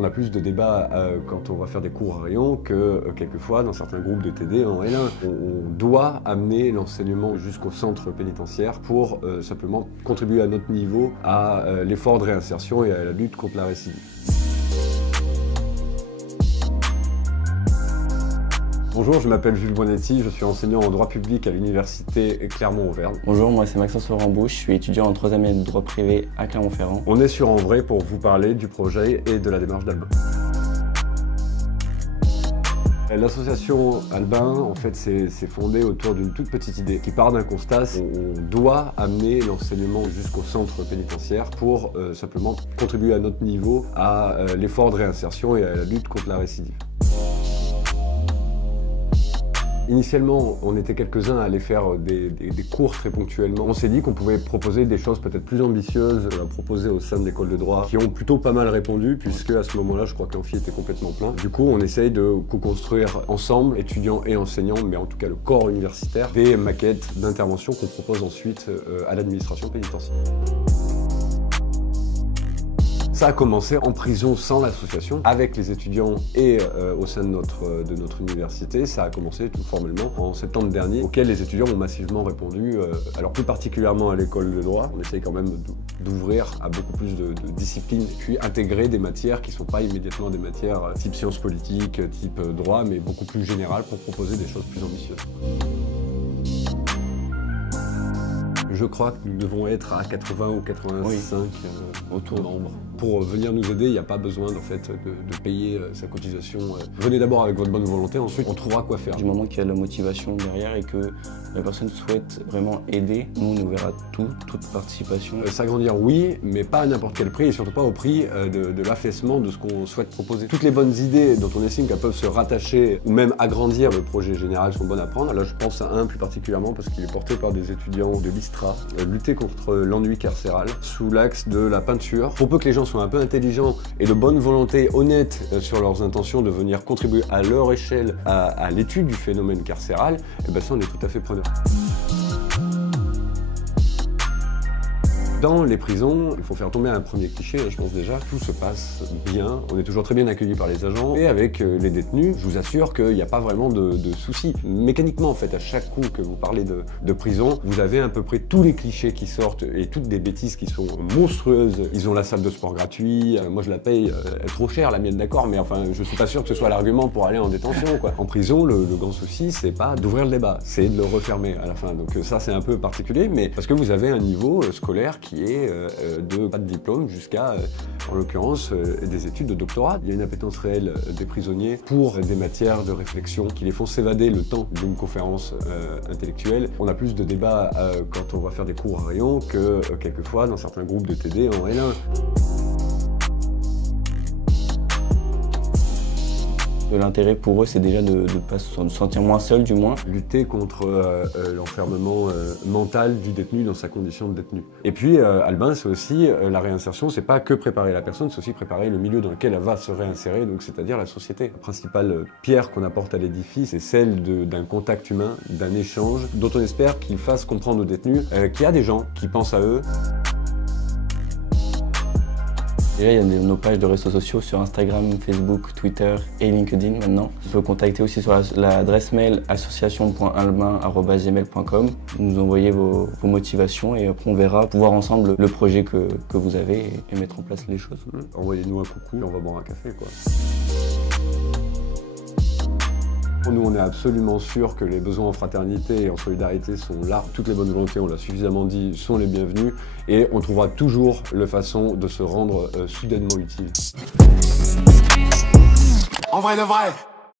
On a plus de débats quand on va faire des cours à rayon que quelquefois dans certains groupes de TD en L1. On doit amener l'enseignement jusqu'au centre pénitentiaire pour simplement contribuer à notre niveau à l'effort de réinsertion et à la lutte contre la récidive. Bonjour, je m'appelle Jules Bonetti, je suis enseignant en droit public à l'université Clermont-Auvergne. Bonjour, moi c'est Maxence Laurent-Bouche, je suis étudiant en 3e année de droit privé à Clermont-Ferrand. On est sur En Vrai pour vous parler du projet et de la démarche d'Albin. L'association Albin, en fait, c'est fondé autour d'une toute petite idée qui part d'un constat. On doit amener l'enseignement jusqu'au centre pénitentiaire pour simplement contribuer à notre niveau à l'effort de réinsertion et à la lutte contre la récidive. Initialement, on était quelques-uns à aller faire des cours très ponctuellement. On s'est dit qu'on pouvait proposer des choses peut-être plus ambitieuses à proposer au sein de l'école de droit, qui ont plutôt pas mal répondu, puisque à ce moment-là, je crois que l'amphi était complètement plein. Du coup, on essaye de co-construire ensemble, étudiants et enseignants, mais en tout cas le corps universitaire, des maquettes d'intervention qu'on propose ensuite à l'administration pénitentiaire. Ça a commencé en prison sans l'association, avec les étudiants et au sein de notre université. Ça a commencé tout formellement en septembre dernier, auquel les étudiants ont massivement répondu. Alors plus particulièrement à l'école de droit, on essaye quand même d'ouvrir à beaucoup plus de disciplines, puis intégrer des matières qui ne sont pas immédiatement des matières type sciences politiques, type droit, mais beaucoup plus générales pour proposer des choses plus ambitieuses. Je crois que nous devons être à 80 ou 85 autour d'Ambre. Pour venir nous aider, il n'y a pas besoin en fait, de payer sa cotisation. Venez d'abord avec votre bonne volonté, ensuite on trouvera quoi faire. Du moment qu'il y a de la motivation derrière et que la personne souhaite vraiment aider, nous on ouvrira toute participation. S'agrandir oui, mais pas à n'importe quel prix et surtout pas au prix de l'affaissement de ce qu'on souhaite proposer. Toutes les bonnes idées dont on estime qu'elles peuvent se rattacher ou même agrandir le projet général sont bonnes à prendre. Là je pense à un plus particulièrement parce qu'il est porté par des étudiants de l'ISTRA. Lutter contre l'ennui carcéral sous l'axe de la peinture. Pour peu que les gens soient un peu intelligents et de bonne volonté, honnêtes sur leurs intentions de venir contribuer à leur échelle à l'étude du phénomène carcéral, et ben ça on est tout à fait preneur. Dans les prisons, il faut faire tomber un premier cliché, je pense déjà, tout se passe bien, on est toujours très bien accueillis par les agents, et avec les détenus, je vous assure qu'il n'y a pas vraiment de soucis. Mécaniquement, en fait, à chaque coup que vous parlez de prison, vous avez à peu près tous les clichés qui sortent, et toutes des bêtises qui sont monstrueuses. Ils ont la salle de sport gratuite, moi je la paye trop cher, la mienne d'accord, mais enfin, je suis pas sûr que ce soit l'argument pour aller en détention, quoi. En prison, le grand souci, c'est pas d'ouvrir le débat, c'est de le refermer à la fin. Donc ça, c'est un peu particulier, mais parce que vous avez un niveau scolaire qui est de pas de diplôme jusqu'à, en l'occurrence, des études de doctorat. Il y a une appétence réelle des prisonniers pour des matières de réflexion qui les font s'évader le temps d'une conférence intellectuelle. On a plus de débats quand on va faire des cours à rayon que quelquefois dans certains groupes de TD en L1. L'intérêt pour eux, c'est déjà de ne pas se sentir moins seul, du moins. Lutter contre l'enfermement mental du détenu dans sa condition de détenu. Et puis, Albin, c'est aussi la réinsertion, c'est pas que préparer la personne, c'est aussi préparer le milieu dans lequel elle va se réinsérer, donc c'est-à-dire la société. La principale pierre qu'on apporte à l'édifice, c'est celle d'un contact humain, d'un échange, dont on espère qu'il fasse comprendre aux détenus qu'il y a des gens qui pensent à eux. Déjà, il y a nos pages de réseaux sociaux sur Instagram, Facebook, Twitter et LinkedIn maintenant. On peut contacter aussi sur l'adresse mail association.albin@gmail.com. Nous envoyer vos motivations et après on verra pour voir ensemble le projet que vous avez et mettre en place les choses. Envoyez-nous un coucou et on va boire un café, quoi. Nous, on est absolument sûr que les besoins en fraternité et en solidarité sont là. Toutes les bonnes volontés, on l'a suffisamment dit, sont les bienvenues. Et on trouvera toujours la façon de se rendre soudainement utile. En vrai de vrai.